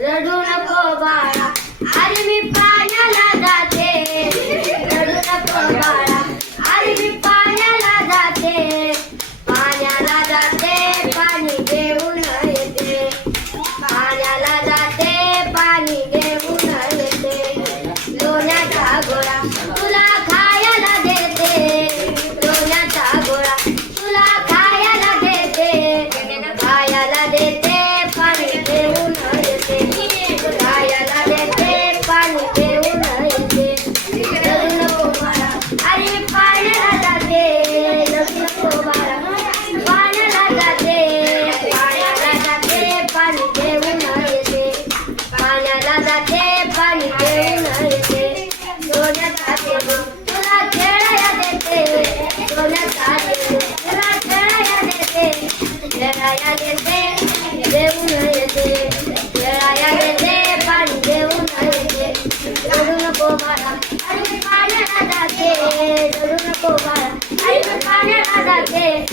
रडू नको बाळा अरे मी पाण्याला जाते रडू नको बाळा अरे मी पाण्याला जाते पाण्याला जाते पाणी घेऊन येते पाण्याला जाते पाणी घेऊन येते लोण्याचा गोळा तुला खायला देते लोण्याचा गोळा तुला खायला देते खायला देते पाणी घेऊन येते खायला देते पाणी घेऊन येते रडू नको बाळा अरे मी पाण्याला जाते रडू नको बाळा पाण्याला जाते पाणी घेऊन येते पाण्याला जाते पाणी घेऊन येते सोन्याचा देऊ तुला खेळायला देते सोन्याचा देऊ तुला खेळायला देते खेळायला देते घेऊन येते खेळायला देते पाणी घेऊन येते रडू नको बाळा अरे मी पाण्याला जाते रडू नको बाळा अरे मी पाण्याला जाते